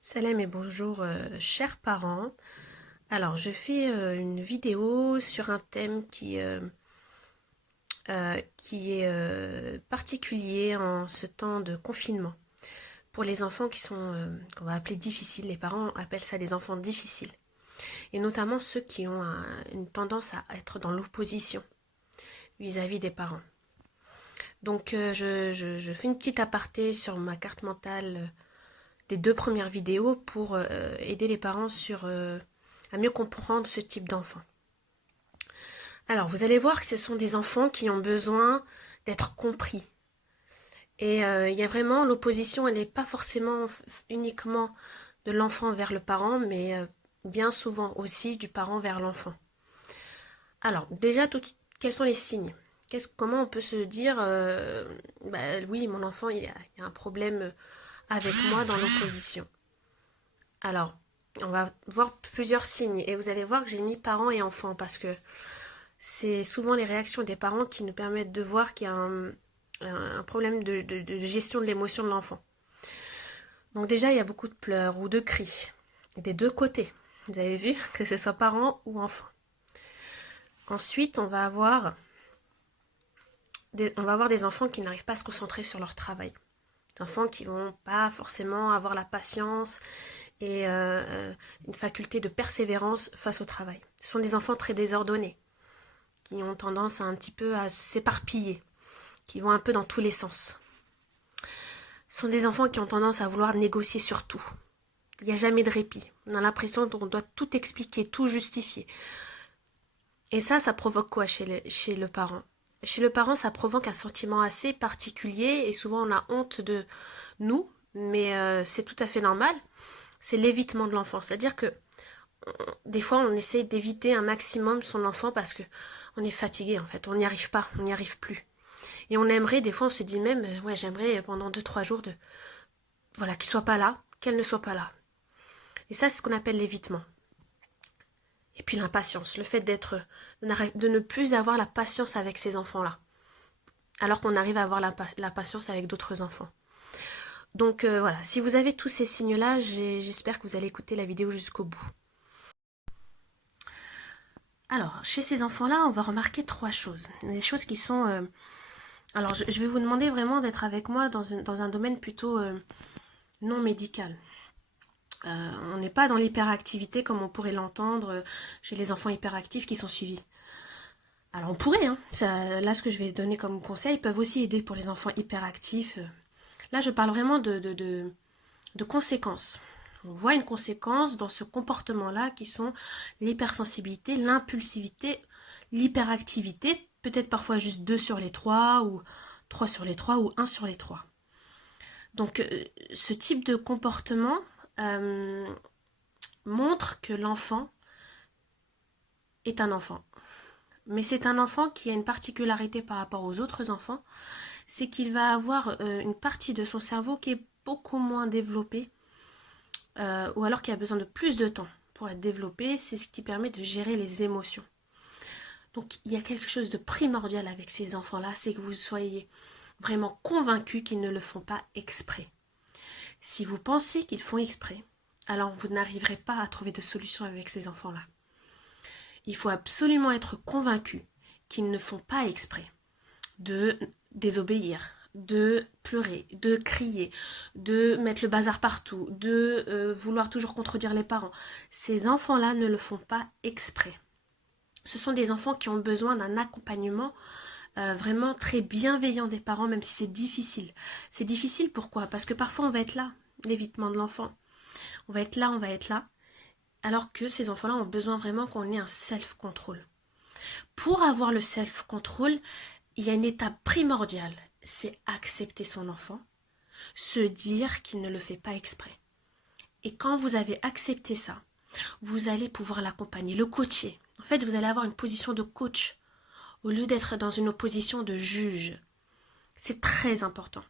Salam et bonjour chers parents. Alors je fais une vidéo sur un thème qui est particulier en ce temps de confinement. Pour les enfants qui sont, qu'on va appeler difficiles, les parents appellent ça des enfants difficiles. Et notamment ceux qui ont une tendance à être dans l'opposition vis-à-vis des parents. Donc je fais une petite aparté sur ma carte mentale des 2 premières vidéos pour aider les parents à mieux comprendre ce type d'enfant. Alors, vous allez voir que ce sont des enfants qui ont besoin d'être compris. Et il y a vraiment l'opposition, elle n'est pas forcément uniquement de l'enfant vers le parent, mais bien souvent aussi du parent vers l'enfant. Alors, déjà, quels sont les signes? Comment on peut se dire, oui, mon enfant, il y a un problème avec moi dans l'opposition. Alors, on va voir plusieurs signes et vous allez voir que j'ai mis parents et enfants parce que c'est souvent les réactions des parents qui nous permettent de voir qu'il y a un problème de gestion de l'émotion de l'enfant. Donc déjà, il y a beaucoup de pleurs ou de cris des deux côtés. Vous avez vu, que ce soit parents ou enfants. Ensuite, on va avoir des enfants qui n'arrivent pas à se concentrer sur leur travail. Des enfants qui vont pas forcément avoir la patience et une faculté de persévérance face au travail. Ce sont des enfants très désordonnés, qui ont tendance un petit peu à s'éparpiller, qui vont un peu dans tous les sens. Ce sont des enfants qui ont tendance à vouloir négocier sur tout. Il n'y a jamais de répit. On a l'impression qu'on doit tout expliquer, tout justifier. Et ça provoque quoi chez le parent? Chez le parent, ça provoque un sentiment assez particulier et souvent on a honte de nous, mais c'est tout à fait normal. C'est l'évitement de l'enfant. C'est-à-dire que des fois, on essaie d'éviter un maximum son enfant parce que on est fatigué en fait. On n'y arrive pas, on n'y arrive plus. Et on aimerait, des fois, on se dit même, ouais, j'aimerais pendant 2, 3 jours voilà, qu'il soit pas là, qu'elle ne soit pas là. Et ça, c'est ce qu'on appelle l'évitement. Et puis l'impatience, le fait de ne plus avoir la patience avec ces enfants-là, alors qu'on arrive à avoir la patience avec d'autres enfants. Donc voilà, si vous avez tous ces signes-là, j'espère que vous allez écouter la vidéo jusqu'au bout. Alors, chez ces enfants-là, on va remarquer 3 choses. Des choses qui sont... alors, je vais vous demander vraiment d'être avec moi dans un domaine plutôt non médical. On n'est pas dans l'hyperactivité comme on pourrait l'entendre chez les enfants hyperactifs qui sont suivis. Alors on pourrait, hein, là ce que je vais donner comme conseil peuvent aussi aider pour les enfants hyperactifs. Là je parle vraiment de conséquences. On voit une conséquence dans ce comportement-là qui sont l'hypersensibilité, l'impulsivité, l'hyperactivité, peut-être parfois juste 2 sur les 3 ou 3 sur les 3 ou 1 sur les 3. Donc ce type de comportement montre que l'enfant est un enfant. Mais c'est un enfant qui a une particularité par rapport aux autres enfants, c'est qu'il va avoir une partie de son cerveau qui est beaucoup moins développée, ou alors qui a besoin de plus de temps pour être développée. C'est ce qui permet de gérer les émotions. Donc il y a quelque chose de primordial avec ces enfants-là, c'est que vous soyez vraiment convaincus qu'ils ne le font pas exprès. Si vous pensez qu'ils font exprès, alors vous n'arriverez pas à trouver de solution avec ces enfants-là. Il faut absolument être convaincu qu'ils ne font pas exprès de désobéir, de pleurer, de crier, de mettre le bazar partout, de vouloir toujours contredire les parents. Ces enfants-là ne le font pas exprès. Ce sont des enfants qui ont besoin d'un accompagnement vraiment très bienveillant des parents, même si c'est difficile. C'est difficile pourquoi? Parce que parfois on va être là, l'évitement de l'enfant. On va être là, on va être là. Alors que ces enfants-là ont besoin vraiment qu'on ait un self-control. Pour avoir le self-control, il y a une étape primordiale, c'est accepter son enfant, se dire qu'il ne le fait pas exprès. Et quand vous avez accepté ça, vous allez pouvoir l'accompagner, le coacher. En fait, vous allez avoir une position de coach au lieu d'être dans une opposition de juge. C'est très important.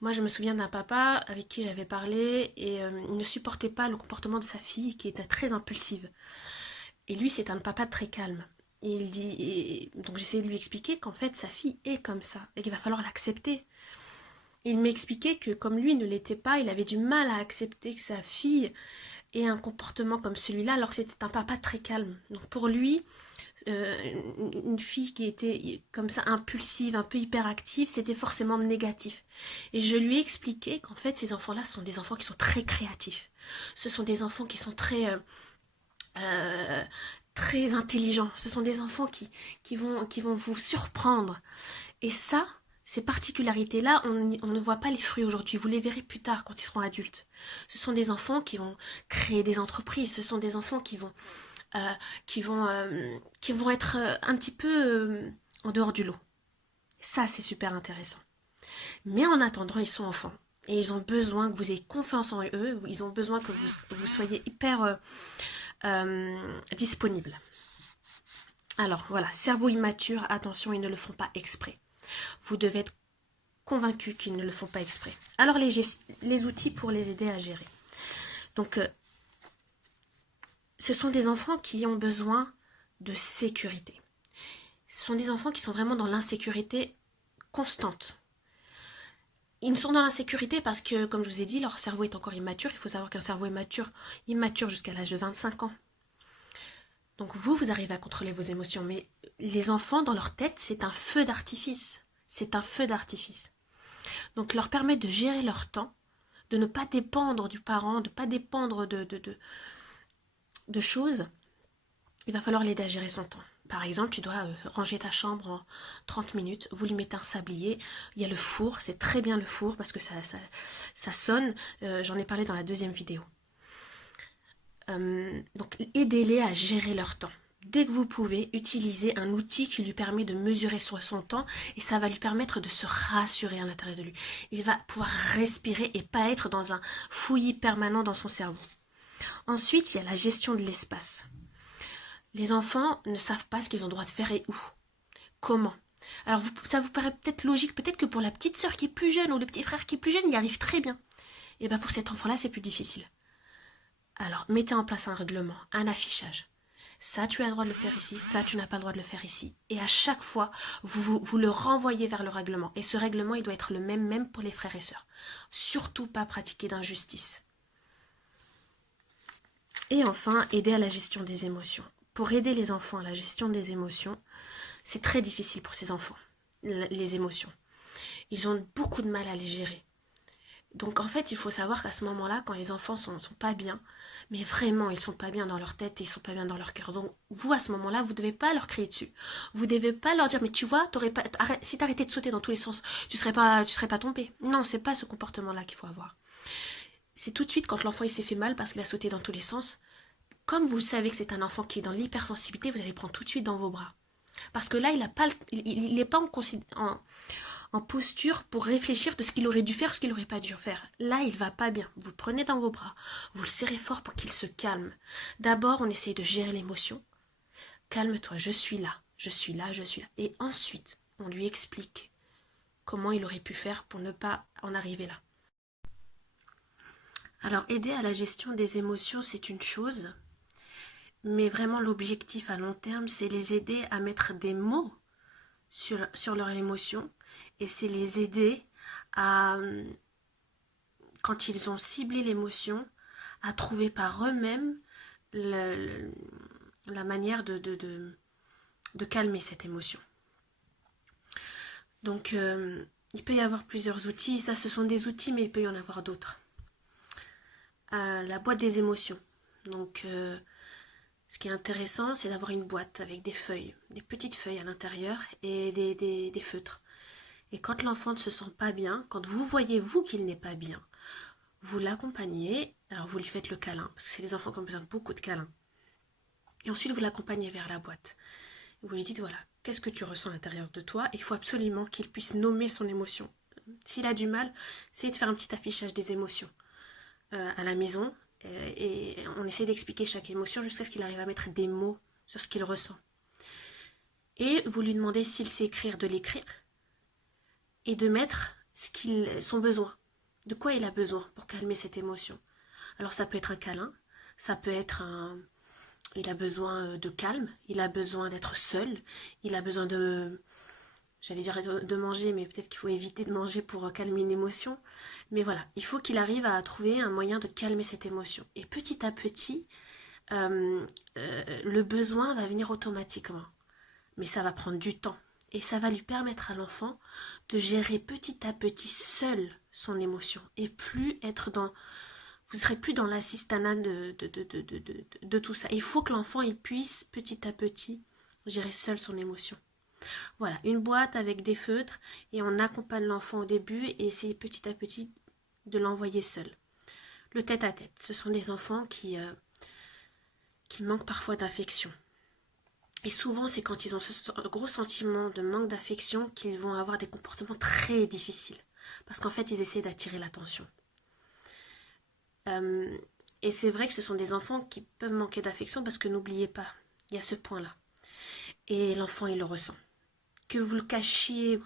Moi, je me souviens d'un papa avec qui j'avais parlé et il ne supportait pas le comportement de sa fille qui était très impulsive. Et lui, c'est un papa très calme. Donc j'essayais de lui expliquer qu'en fait, sa fille est comme ça et qu'il va falloir l'accepter. Il m'expliquait que comme lui ne l'était pas, il avait du mal à accepter que sa fille ait un comportement comme celui-là, alors que c'était un papa très calme. Donc pour lui, une fille qui était comme ça impulsive, un peu hyperactive, c'était forcément négatif. Et je lui ai expliqué qu'en fait ces enfants-là sont des enfants qui sont très créatifs. Ce sont des enfants qui sont euh, très intelligents. Ce sont des enfants qui vont vous surprendre. Et ça, ces particularités-là, on ne voit pas les fruits aujourd'hui. Vous les verrez plus tard quand ils seront adultes. Ce sont des enfants qui vont créer des entreprises. Ce sont des enfants euh, qui vont être un petit peu en dehors du lot. Ça, c'est super intéressant. Mais en attendant, ils sont enfants. Et ils ont besoin que vous ayez confiance en eux. Ils ont besoin que vous soyez hyper disponible. Alors voilà, cerveau immature, attention, ils ne le font pas exprès. Vous devez être convaincu qu'ils ne le font pas exprès. Alors les outils pour les aider à gérer. Donc ce sont des enfants qui ont besoin de sécurité. Ce sont des enfants qui sont vraiment dans l'insécurité constante. Ils sont dans l'insécurité parce que, comme je vous ai dit, leur cerveau est encore immature. Il faut savoir qu'un cerveau est immature jusqu'à l'âge de 25 ans. Donc vous arrivez à contrôler vos émotions, mais les enfants, dans leur tête, c'est un feu d'artifice. C'est un feu d'artifice. Donc leur permettre de gérer leur temps, de ne pas dépendre du parent, de ne pas dépendre de choses, il va falloir l'aider à gérer son temps. Par exemple, tu dois ranger ta chambre en 30 minutes, vous lui mettez un sablier, il y a le four, c'est très bien le four parce que ça sonne, j'en ai parlé dans la deuxième vidéo. Donc aidez-les à gérer leur temps. Dès que vous pouvez, utilisez un outil qui lui permet de mesurer sur son temps et ça va lui permettre de se rassurer à l'intérieur de lui. Il va pouvoir respirer et pas être dans un fouillis permanent dans son cerveau. Ensuite, il y a la gestion de l'espace. Les enfants ne savent pas ce qu'ils ont le droit de faire et où. Comment? Alors ça vous paraît peut-être logique, peut-être que pour la petite sœur qui est plus jeune ou le petit frère qui est plus jeune, il y arrive très bien. Et bien pour cet enfant-là, c'est plus difficile. Alors mettez en place un règlement, un affichage. Ça, tu as le droit de le faire ici, ça, tu n'as pas le droit de le faire ici. Et à chaque fois, vous le renvoyez vers le règlement. Et ce règlement, il doit être le même pour les frères et sœurs. Surtout pas pratiquer d'injustice. Et enfin, aider à la gestion des émotions. Pour aider les enfants à la gestion des émotions, c'est très difficile pour ces enfants, les émotions. Ils ont beaucoup de mal à les gérer. Donc en fait, il faut savoir qu'à ce moment-là, quand les enfants sont pas bien, mais vraiment, ils sont pas bien dans leur tête et ils sont pas bien dans leur cœur. Donc vous, à ce moment-là, vous devez pas leur crier dessus. Vous devez pas leur dire, mais tu vois, si t'arrêtais de sauter dans tous les sens, tu serais pas tombé. Non, c'est pas ce comportement-là qu'il faut avoir. C'est tout de suite quand l'enfant il s'est fait mal parce qu'il a sauté dans tous les sens. Comme vous savez que c'est un enfant qui est dans l'hypersensibilité, vous allez le prendre tout de suite dans vos bras. Parce que là, il n'est pas en posture pour réfléchir de ce qu'il aurait dû faire, ce qu'il n'aurait pas dû faire. Là, il va pas bien. Vous le prenez dans vos bras, vous le serrez fort pour qu'il se calme. D'abord, on essaye de gérer l'émotion. Calme-toi, je suis là, je suis là, je suis là. Et ensuite, on lui explique comment il aurait pu faire pour ne pas en arriver là. Alors, aider à la gestion des émotions, c'est une chose, mais vraiment l'objectif à long terme, c'est les aider à mettre des mots sur leurs émotions et c'est les aider à, quand ils ont ciblé l'émotion, à trouver par eux-mêmes la manière de calmer cette émotion. Donc, il peut y avoir plusieurs outils. Ça, ce sont des outils, mais il peut y en avoir d'autres. La boîte des émotions. Donc, ce qui est intéressant, c'est d'avoir une boîte avec des feuilles, des petites feuilles à l'intérieur et des feutres. Et quand l'enfant ne se sent pas bien, quand vous voyez, vous, qu'il n'est pas bien, vous l'accompagnez, alors vous lui faites le câlin, parce que c'est les enfants qui ont besoin de beaucoup de câlins. Et ensuite, vous l'accompagnez vers la boîte. Vous lui dites, voilà, qu'est-ce que tu ressens à l'intérieur de toi? Il faut absolument qu'il puisse nommer son émotion. S'il a du mal, essayez de faire un petit affichage des émotions à la maison, et on essaie d'expliquer chaque émotion jusqu'à ce qu'il arrive à mettre des mots sur ce qu'il ressent. Et vous lui demandez s'il sait écrire, de l'écrire, et de mettre son besoin. De quoi il a besoin pour calmer cette émotion. Alors ça peut être un câlin, ça peut être il a besoin de calme, il a besoin d'être seul, il a besoin de, j'allais dire de manger, mais peut-être qu'il faut éviter de manger pour calmer une émotion. Mais voilà, il faut qu'il arrive à trouver un moyen de calmer cette émotion. Et petit à petit, le besoin va venir automatiquement. Mais ça va prendre du temps. Et ça va lui permettre à l'enfant de gérer petit à petit seul son émotion. Et plus être dans... Vous ne serez plus dans l'assistanat de tout ça. Il faut que l'enfant il puisse petit à petit gérer seul son émotion. Voilà, une boîte avec des feutres et on accompagne l'enfant au début et essayer petit à petit de l'envoyer seul. Le tête-à-tête, ce sont des enfants qui manquent parfois d'affection. Et souvent, c'est quand ils ont ce gros sentiment de manque d'affection qu'ils vont avoir des comportements très difficiles. Parce qu'en fait, ils essaient d'attirer l'attention. Et c'est vrai que ce sont des enfants qui peuvent manquer d'affection parce que n'oubliez pas, il y a ce point-là. Et l'enfant, il le ressent. Que vous le cachiez,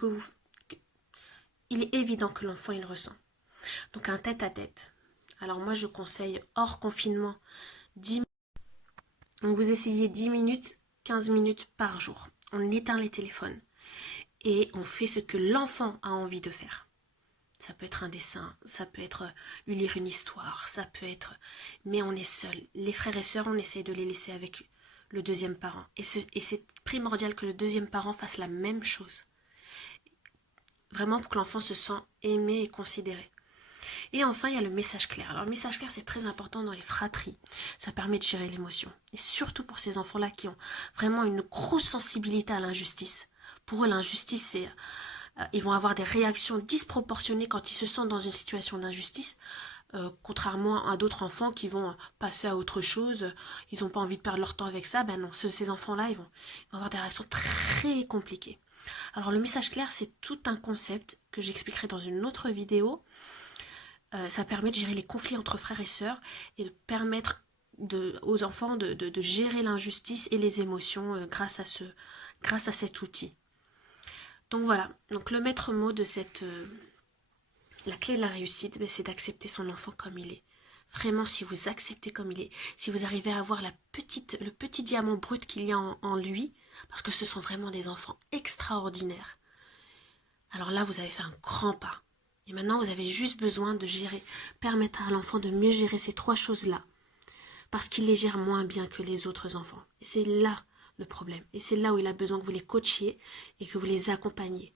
il est évident que l'enfant, il le ressent. Donc un tête-à-tête. Alors moi, je conseille hors confinement, 10 minutes. Donc vous essayez 10 minutes, 15 minutes par jour. On éteint les téléphones et on fait ce que l'enfant a envie de faire. Ça peut être un dessin, ça peut être lui lire une histoire, ça peut être... Mais on est seul. Les frères et sœurs, on essaye de les laisser avec le deuxième parent. Et c'est primordial que le deuxième parent fasse la même chose. Vraiment pour que l'enfant se sente aimé et considéré. Et enfin, il y a le message clair. Alors le message clair, c'est très important dans les fratries. Ça permet de gérer l'émotion. Et surtout pour ces enfants-là qui ont vraiment une grosse sensibilité à l'injustice. Pour eux, l'injustice, c'est... ils vont avoir des réactions disproportionnées quand ils se sentent dans une situation d'injustice, contrairement à d'autres enfants qui vont passer à autre chose, ils n'ont pas envie de perdre leur temps avec ça. Ben non, ces enfants-là, ils vont avoir des réactions très compliquées. Alors le message clair, c'est tout un concept que j'expliquerai dans une autre vidéo. Ça permet de gérer les conflits entre frères et sœurs et de permettre aux enfants de gérer l'injustice et les émotions grâce à cet outil. Donc voilà, donc le maître mot de la clé de la réussite, c'est d'accepter son enfant comme il est. Vraiment, si vous acceptez comme il est, si vous arrivez à avoir le petit diamant brut qu'il y a en lui, parce que ce sont vraiment des enfants extraordinaires, alors là, vous avez fait un grand pas. Et maintenant, vous avez juste besoin de permettre à l'enfant de mieux gérer ces 3 choses-là, parce qu'il les gère moins bien que les autres enfants. Et c'est là le problème. Et c'est là où il a besoin que vous les coachiez et que vous les accompagniez.